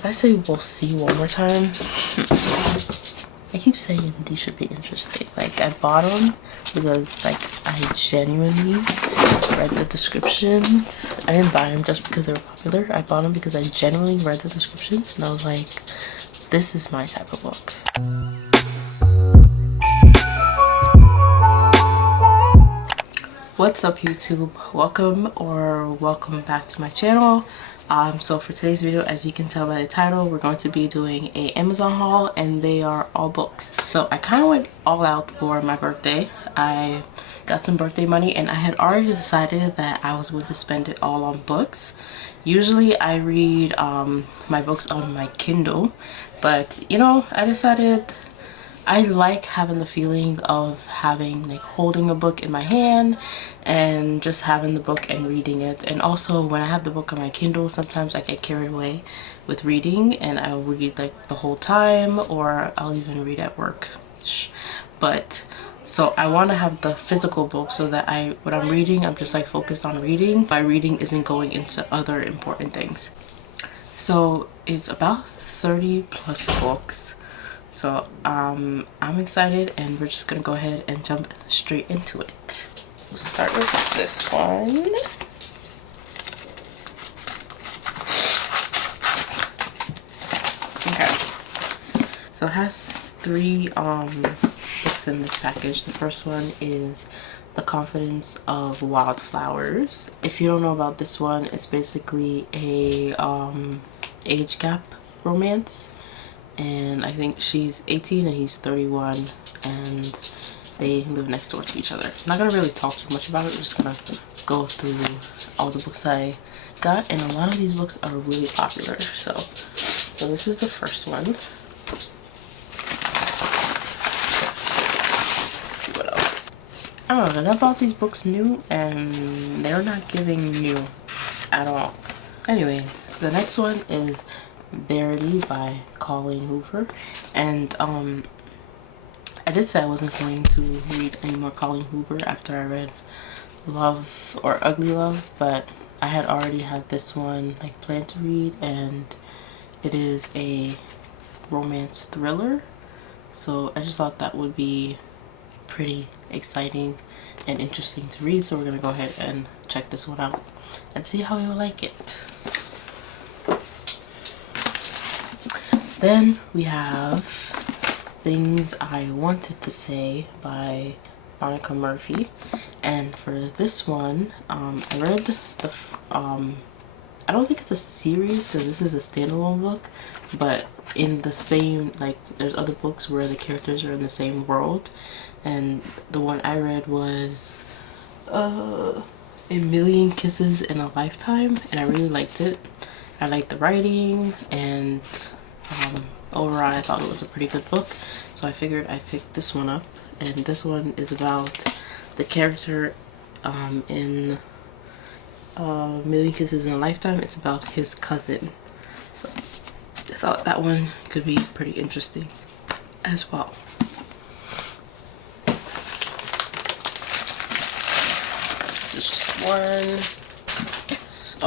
If I say we'll see one more time, I keep saying these should be interesting. Like, I bought them because, like, I genuinely read the descriptions. I didn't buy them just because they were popular. I bought them because I genuinely read the descriptions and I was like, this is my type of book. What's up, YouTube? Welcome back to my channel. So for today's video, as you can tell by the title, we're going to be doing a Amazon haul, and they are all books. So I kind of went all out for my birthday. I got some birthday money and I had already decided that I was going to spend it all on books. Usually I read my books on my Kindle, but you know, I decided I like having the feeling of having, like, holding a book in my hand and just having the book and reading it. And also when I have the book on my Kindle, sometimes I get carried away with reading and I'll read like the whole time, or I'll even read at work. But so I want to have the physical book so that when I'm reading, I'm just like focused on reading. My reading isn't going into other important things. So it's about 30 plus books. So I'm excited, and we're just gonna go ahead and jump straight into it. We'll start with this one. Okay, so it has three books in this package. The first one is The Confidence of Wildflowers. If you don't know about this one, it's basically a age gap romance. And I think she's 18 and he's 31, and they live next door to each other. I'm not gonna really talk too much about it. I'm just gonna go through all the books I got, and a lot of these books are really popular. So this is the first one. Let's see what else. I don't know, I bought these books new and they're not giving new at all. Anyways, the next one is Verity by Colleen Hoover, and I did say I wasn't going to read any more Colleen Hoover after I read Love or Ugly Love, but I had already had this one like planned to read, and it is a romance thriller, so I just thought that would be pretty exciting and interesting to read. So we're gonna go ahead and check this one out and see how you'll like it. Then we have Things I Wanted to Say by Monica Murphy, and for this one, I read the I don't think it's a series because this is a standalone book, but in the same, like, there's other books where the characters are in the same world, and the one I read was A Million Kisses in a Lifetime, and I really liked it. I liked the writing, and overall I thought it was a pretty good book, so I figured I'd pick this one up. And this one is about the character in A Million Kisses in a Lifetime. It's about his cousin, so I thought that one could be pretty interesting as well. This is just one.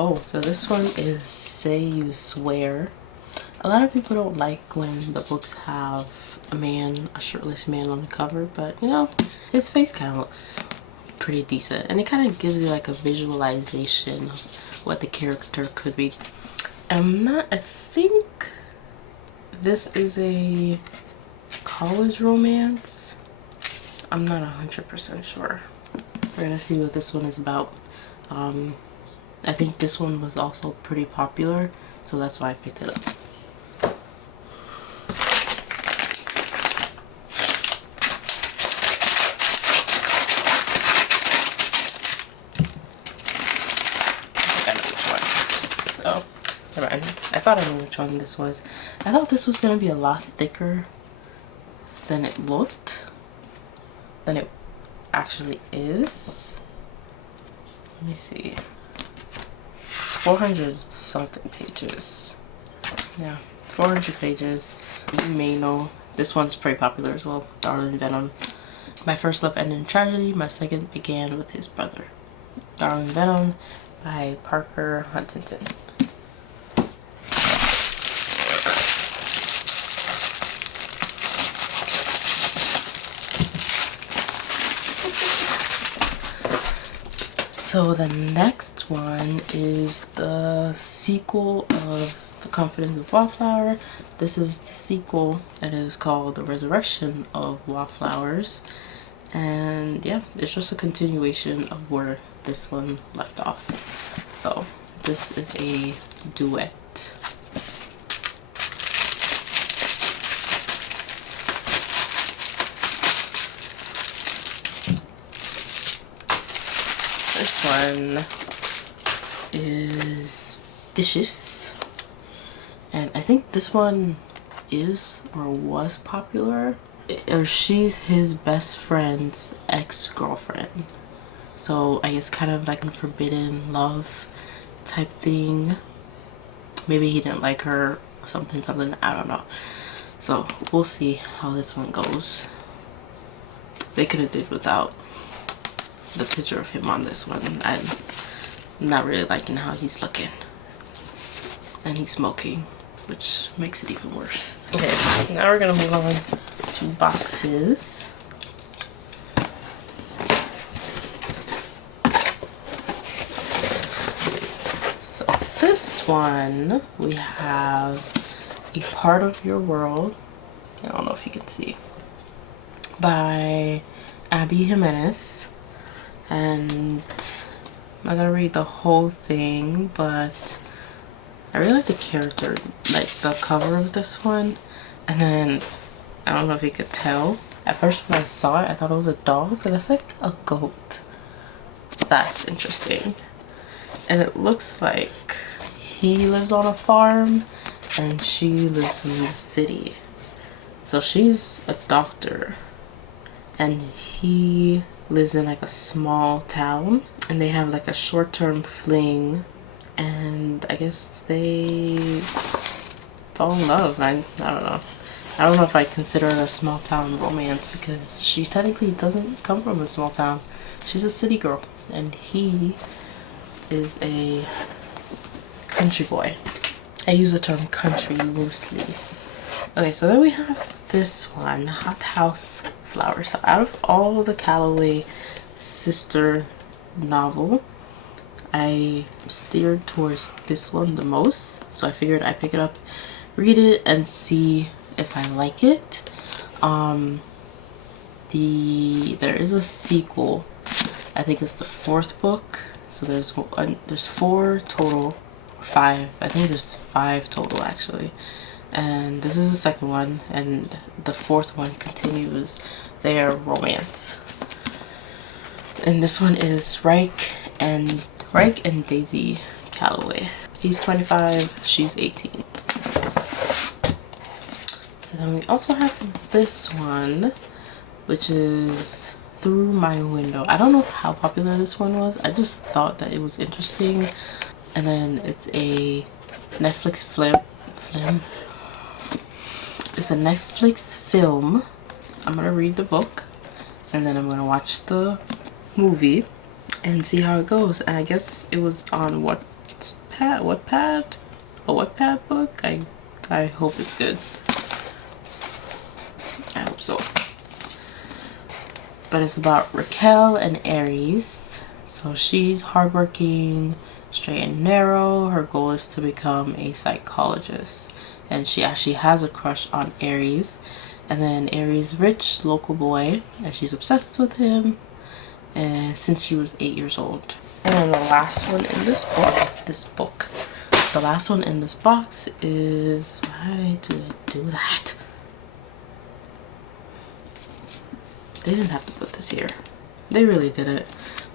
Oh, so this one is Say You Swear. A lot of people don't like when the books have a shirtless man on the cover, but you know, his face kind of looks pretty decent, and it kind of gives you like a visualization of what the character could be. I think this is a college romance. I'm not 100% sure. We're gonna see what this one is about. I think this one was also pretty popular, so that's why I picked it up. I thought I knew which one this was. I thought this was going to be a lot thicker than it looked, than it actually is. Let me see. It's 400 something pages. Yeah, 400 pages. You may know this one's pretty popular as well. Darling Venom. My first love ended in tragedy. My second began with his brother. Darling Venom by Parker Huntington. So the next one is the sequel of The Confidence of Wildflower. This is the sequel, and it is called The Resurrection of Wildflowers. And yeah, it's just a continuation of where this one left off. So this is a duet. This one is Vicious, and I think this one is or was popular, or she's his best friend's ex-girlfriend, so I guess kind of like a forbidden love type thing. Maybe he didn't like her or something, I don't know. So we'll see how this one goes. They could have did without the picture of him on this one. I'm not really liking how he's looking, and he's smoking, which makes it even worse. Okay, now we're gonna move on to boxes. So this one, we have A Part of Your World, I don't know if you can see, by Abby Jimenez. And I'm not gonna read the whole thing, but I really like the character, like the cover of this one. And then I don't know if you could tell, at first when I saw it I thought it was a dog, but that's like a goat. That's interesting. And it looks like he lives on a farm and she lives in the city. So she's a doctor and he lives in like a small town, and they have like a short-term fling, and I guess they fall in love. I don't know. I don't know if I consider it a small town romance, because she technically doesn't come from a small town. She's a city girl and he is a country boy. I use the term country loosely. Okay, so then we have this one, Hot House Flowers. So out of all the Calloway sister novel, I steered towards this one the most, so I figured I'd pick it up, read it, and see if I like it. There is a sequel. I think it's the 4th book. So there's 4 total, or 5. I think there's 5 total actually. And this is the 2nd one, and the 4th one continues their romance. And this one is Reich and Daisy Calloway. He's 25, she's 18. So then we also have this one, which is Through My Window. I don't know how popular this one was. I just thought that it was interesting. And then it's a Netflix film. It's a Netflix film. I'm gonna read the book and then I'm gonna watch the movie and see how it goes. And I guess it was on Wattpad? A Wattpad book? I hope it's good. I hope so. But it's about Raquel and Aries. So she's hardworking, straight and narrow. Her goal is to become a psychologist. And she actually has a crush on Aries. And then Aries, rich local boy, and she's obsessed with him since she was 8 years old. And then the last one in this book, the last one in this box is, why do I do that? They didn't have to put this here. They really didn't.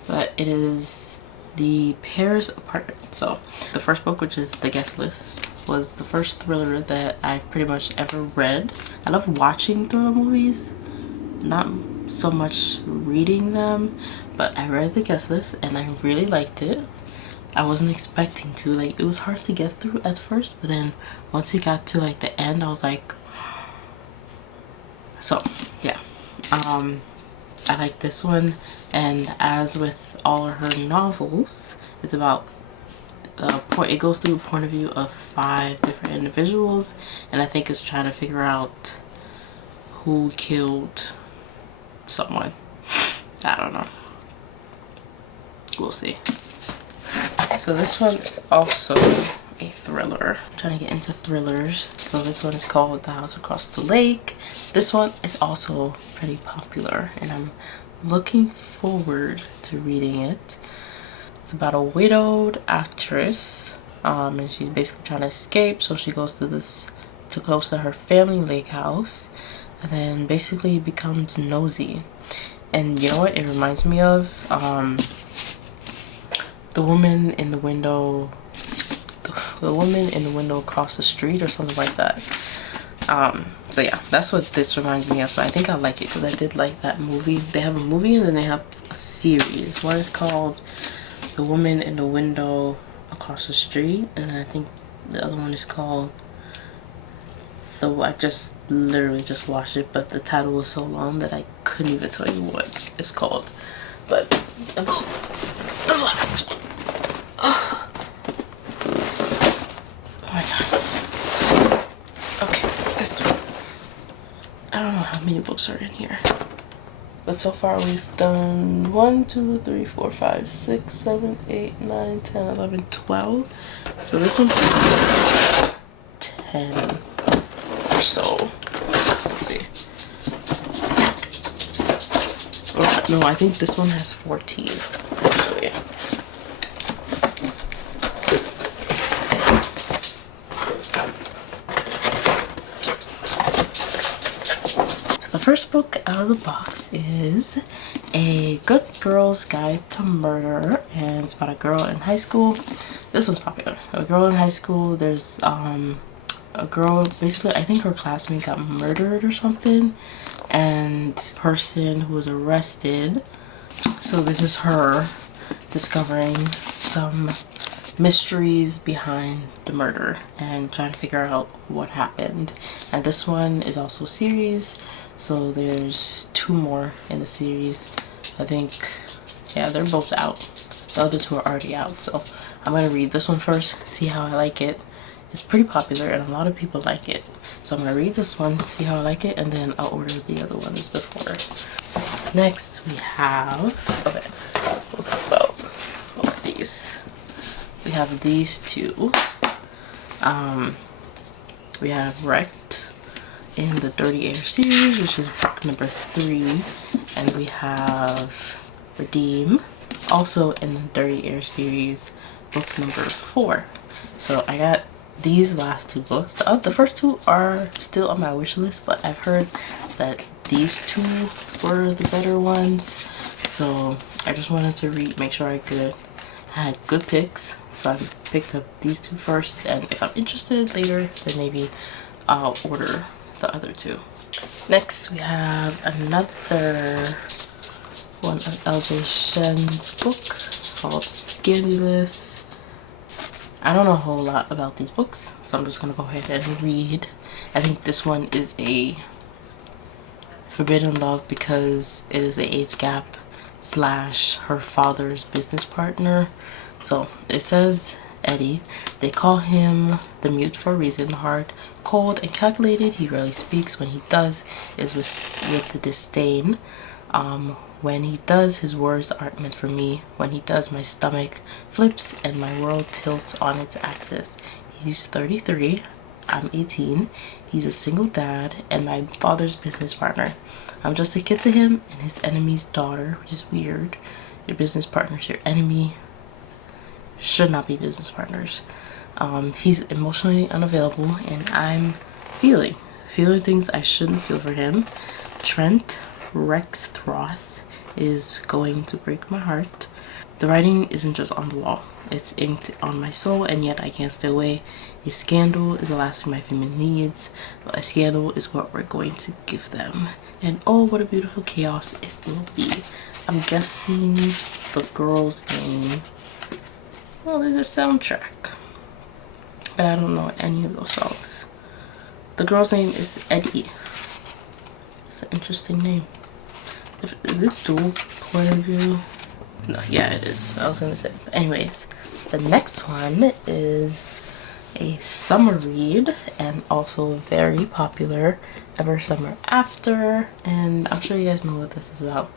But it is The Paris Apartment. So the first book, which is The Guest List, was the first thriller that I pretty much ever read. I love watching thriller movies, not so much reading them, but I read The Guest List and I really liked it. I wasn't expecting to, like, it was hard to get through at first, but then once it got to like the end, I was like, so yeah. I like this one, and as with all of her novels, it's about it goes through a point of view of 5 different individuals, and I think it's trying to figure out who killed someone. I don't know. we'll see. So this one is also a thriller. I'm trying to get into thrillers. So this one is called The House Across the Lake. This one is also pretty popular and I'm looking forward to reading it. It's about a widowed actress and she's basically trying to escape, so she goes to close to her family lake house and then basically becomes nosy. And you know what it reminds me of? The woman in the window, the woman in the window across the street or something like that. So yeah, that's what this reminds me of. So I think I like it because I did like that movie. They have a movie and then they have a series. One is called The Woman in the Window Across the Street, and I think the other one is called I just literally just watched it, but the title was so long that I couldn't even tell you what it's called. But the last one. Oh my god. Okay, this one. I don't know how many books are in here, but so far we've done 1, 2, 3, 4, 5, 6, 7, 8, 9, 10, 11, 12. So this one's 10 or so. Let's see. No, I think this one has 14 actually. The first book out of the box is A Good Girl's Guide to Murder, and it's about a girl in high school. This was popular. A girl in high school, there's a girl, basically I think her classmate got murdered or something, and person who was arrested. So this is her discovering some mysteries behind the murder and trying to figure out what happened. And this one is also a series, so there's 2 more in the series. I think, yeah, they're both out. The other 2 are already out, so I'm gonna read this one first, see how I like it. It's pretty popular and a lot of people like it, so I'm gonna read this one, see how I like it, and then I'll order the other ones before. Next we have, okay, we'll talk about all of these. We have these 2. We have Wrecked in the Dirty Air series, which is book number 3, and we have Redeem, also in the Dirty Air series, book number 4. So I got these last 2 books. The first 2 are still on my wish list, but I've heard that these 2 were the better ones, so I just wanted to make sure I had good picks. So I picked up these 2 first, and if I'm interested later, then maybe I'll order the other 2. Next we have another one of LJ Shen's book called Scandalous. I don't know a whole lot about these books, so I'm just gonna go ahead and read. I think this one is a forbidden love because it is an age gap / her father's business partner. So it says Eddie. They call him the mute for a reason. Hard, cold, and calculated. He rarely speaks. When he does, is with disdain. When he does, his words aren't meant for me. When he does, my stomach flips and my world tilts on its axis. He's 33. I'm 18. He's a single dad and my father's business partner. I'm just a kid to him and his enemy's daughter, which is weird. Your business partner's your enemy. Should not be business partners. He's emotionally unavailable and I'm feeling things I shouldn't feel for him. Trent Rexroth is going to break my heart. The writing isn't just on the wall, it's inked on my soul, and yet I can't stay away. A scandal is the last thing my family needs, but a scandal is what we're going to give them. And oh, what a beautiful chaos it will be. I'm guessing the girl's name, well, there's a soundtrack, but I don't know any of those songs. The girl's name is Eddie. It's an interesting name. Is it dual point of view? No, yeah, it is. I was gonna say. But anyways, the next one is a summer read and also very popular, Ever Summer After. And I'm sure you guys know what this is about.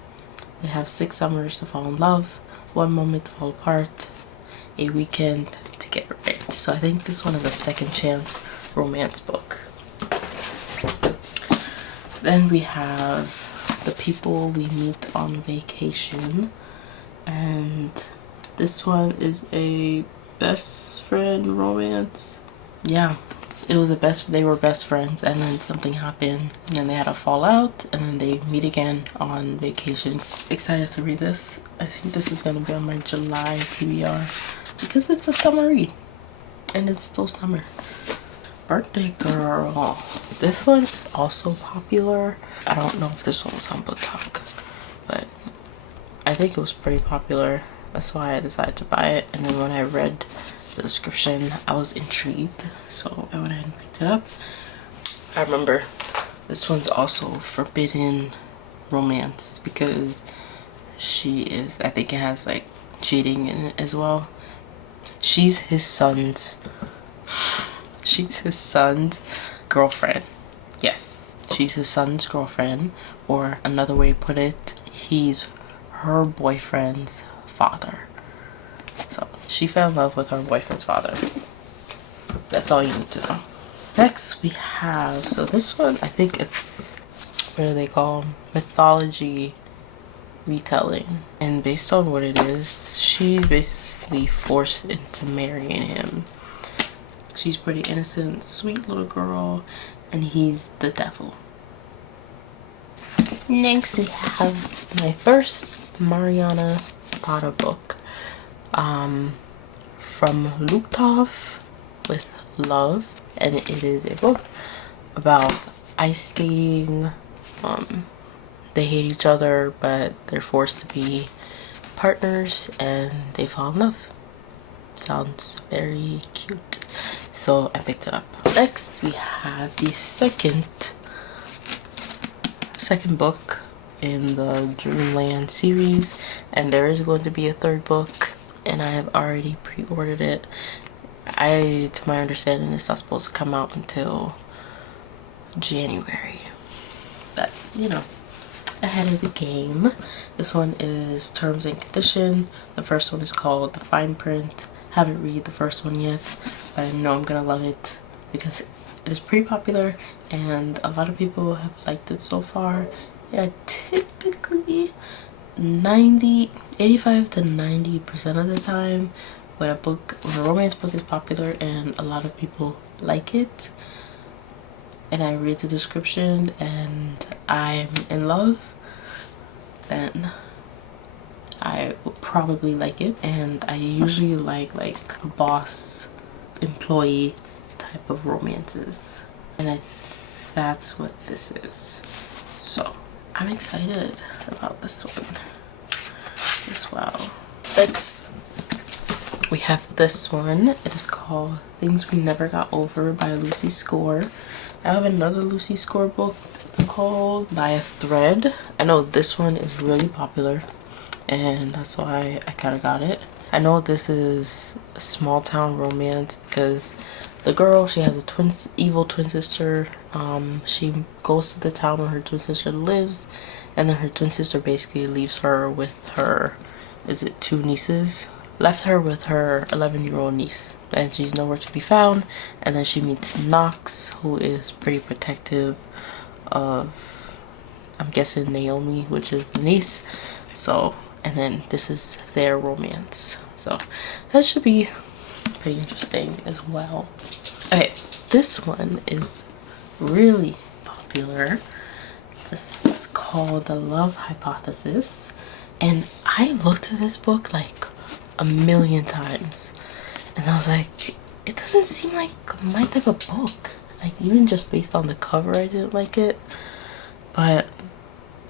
They have 6 summers to fall in love. One Moment to Fall Apart, A Weekend to Get Right. So I think this one is a second chance romance book. Then we have The People We Meet on Vacation, and this one is a best friend romance. Yeah, it was they were best friends, and then something happened, and then they had a fallout, and then they meet again on vacation. Excited to read this. I think this is gonna be on my July TBR because it's a summer read, and it's still summer. Birthday Girl. This one is also popular. I don't know if this one was on BookTok, but I think it was pretty popular. That's why I decided to buy it. And then when I read the description, I was intrigued, so I went ahead and picked it up. I remember this one's also forbidden romance because I think it has like cheating in it as well. She's his son's girlfriend. Yes, she's his son's girlfriend, or another way to put it, he's her boyfriend's father. So she fell in love with her boyfriend's father. That's all you need to know. Next we have, so this one, I think it's, what do they call them? Mythology retelling. And based on what it is, she's basically forced into marrying him. She's pretty innocent, sweet little girl, and he's the devil. Next we have my first Mariana Zapata book, from Lukov with Love, and it is a book about ice skating. They hate each other, but they're forced to be partners, and they fall in love. Sounds very cute, so I picked it up. Next we have the second book in the Dreamland series, and there is going to be a third book, and I have already pre-ordered it. To my understanding, it's not supposed to come out until January, but you know, ahead of the game. This one is Terms and Condition. The first one is called The Fine Print. Haven't read the first one yet, but I know I'm gonna love it because it is pretty popular and a lot of people have liked it so far. Yeah, typically 85 to 90% of the time when a romance book is popular and a lot of people like it, and I read the description and I'm in love, then I will probably like it. And I usually like boss employee type of romances, and that's what this is. So I'm excited about this one as well. Next we have this one. It is called Things We Never Got Over by Lucy Score. I have another Lucy Score book. It's called By a Thread. I know this one is really popular, and that's why I kind of got it. I know this is a small town romance because the girl, she has a evil twin sister. She goes to the town where her twin sister lives, and then her twin sister basically leaves her with her, is it 2 nieces? Left her with her 11-year-old niece, and she's nowhere to be found. And then she meets Knox, who is pretty protective of, I'm guessing, Naomi, which is the niece. So, and then this is their romance. So that should be pretty interesting as well. Okay, this one is really popular. This is called The Love Hypothesis, and I looked at this book like a million times, and I was like, it doesn't seem like my type of book. Like, even just based on the cover, I didn't like it, but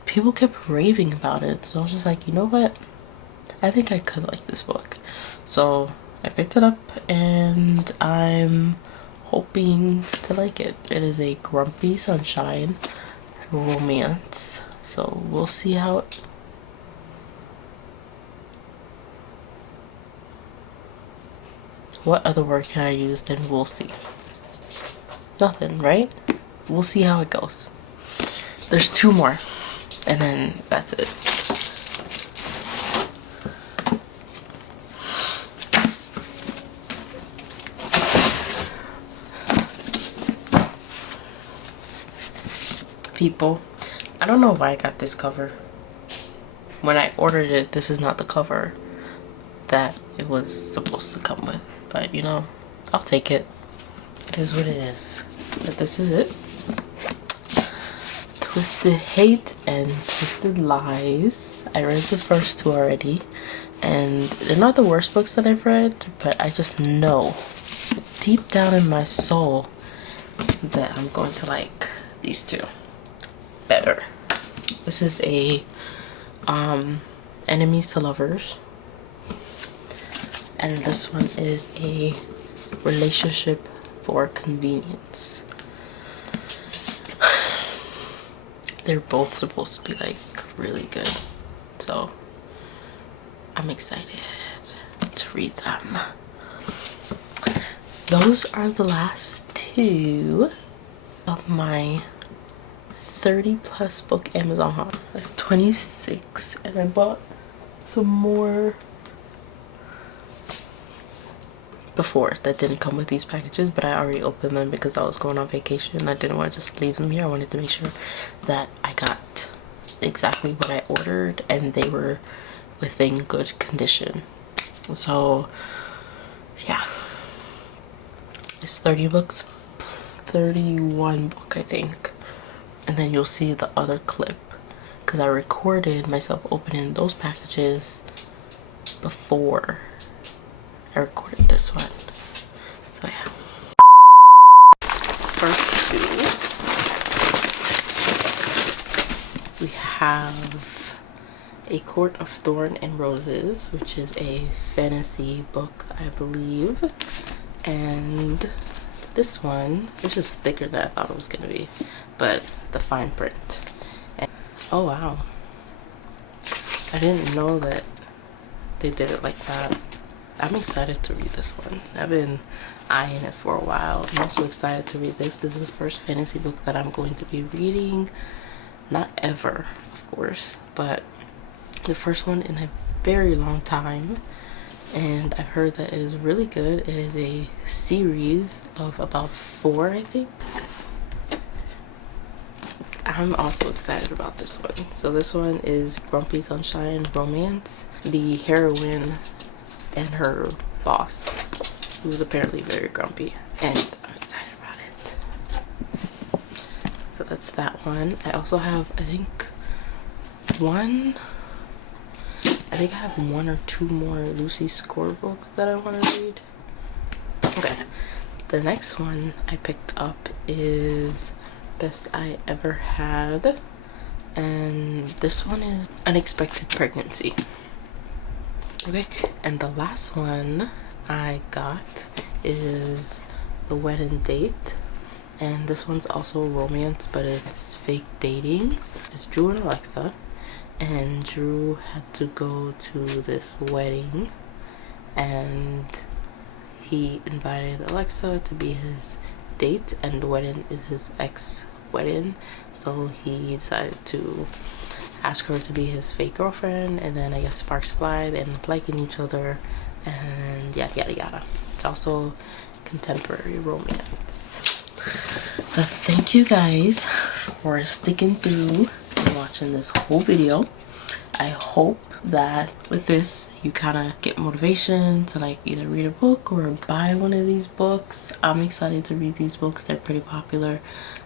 people kept raving about it, so I was just like, you know what, I think I could like this book. So I picked it up and I'm hoping to like it. It is a Grumpy Sunshine romance, so we'll see how it. What other word can I use than we'll see? Nothing, right? We'll see how it goes. There's 2 more, and then that's it. people. I don't know why I got this cover. When I ordered it, this is not the cover that it was supposed to come with. But you know, I'll take it. It is what it is. But this is it. Twisted Hate and Twisted Lies. I read the first two already. And they're not the worst books that I've read, but I just know deep down in my soul that I'm going to like these two better. This is a Enemies to Lovers, and this one is a Relationship for Convenience. They're both supposed to be like really good, so I'm excited to read them. Those are the last two of my 30+ book Amazon haul. That's 26, and I bought some more before that didn't come with these packages, but I already opened them because I was going on vacation. I didn't want to just leave them here. I wanted to make sure that I got exactly what I ordered and they were within good condition. So yeah, it's 30 books, 31 book I think, and then you'll see the other clip because I recorded myself opening those packages before I recorded this one. So yeah, first two, we have A Court of Thorn and Roses, which is a fantasy book I believe, and this one, which is thicker than I thought it was gonna be, but the fine print. And, oh wow, I didn't know that they did it like that. I'm excited to read this one. I've been eyeing it for a while. I'm also excited to read this. This is the first fantasy book that I'm going to be reading. Not ever, of course, but the first one in a very long time. And I've heard that it is really good. It is a series of about 4, I think. I'm also excited about this one. So this one is Grumpy Sunshine Romance. The heroine and her boss, who's apparently very grumpy, and I'm excited about it. So that's that one. I also have, I think I have 1 or 2 more Lucy Score books that I want to read. Okay, the next one I picked up is Best I Ever Had, and this one is Unexpected Pregnancy. Okay, and the last one I got is The Wedding Date, and this one's also romance, but it's fake dating. It's Drew and Alexa, and Drew had to go to this wedding, and he invited Alexa to be his date, and the wedding is his ex-wedding, so he decided to ask her to be his fake girlfriend, and then I guess sparks fly, they end up liking each other, and yada yada yada. It's also contemporary romance. So thank you guys for sticking through and watching this whole video. I hope that with this you kind of get motivation to like either read a book or buy one of these books. I'm excited to read these books. They're pretty popular.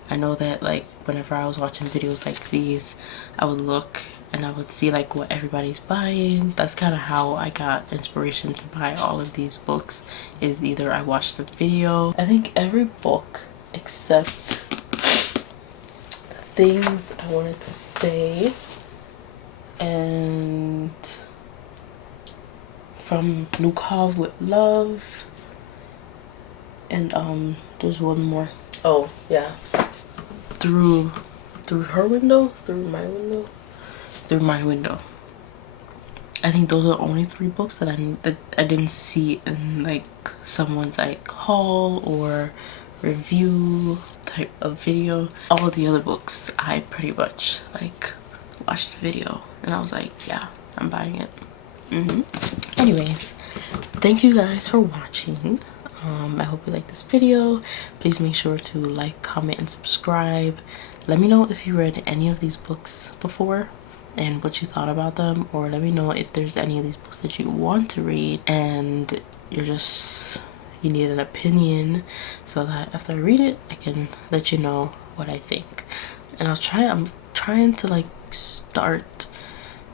I know that like whenever I was watching videos like these, I would look and I would see like what everybody's buying. That's kind of how I got inspiration to buy all of these books, is either I watched a video. I think every book except the things I wanted to say and From Nukov with Love, and there's one more. Oh yeah, through her window, through my window. I think those are only 3 books that I didn't see in like someone's like haul or review type of video. All the other books I pretty much like watched the video and I was like, yeah, I'm buying it. Anyways, thank you guys for watching. I hope you like this video. Please make sure to like, comment, and subscribe. Let me know if you read any of these books before and what you thought about them, or let me know if there's any of these books that you want to read and you need an opinion, so that after I read it I can let you know what I think. And I'm trying to like start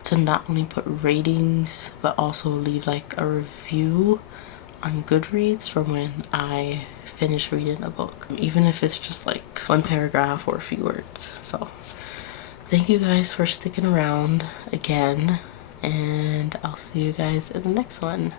to not only put ratings but also leave like a review on Goodreads from when I finish reading a book, even if it's just like one paragraph or a few words. So thank you guys for sticking around again, and I'll see you guys in the next one.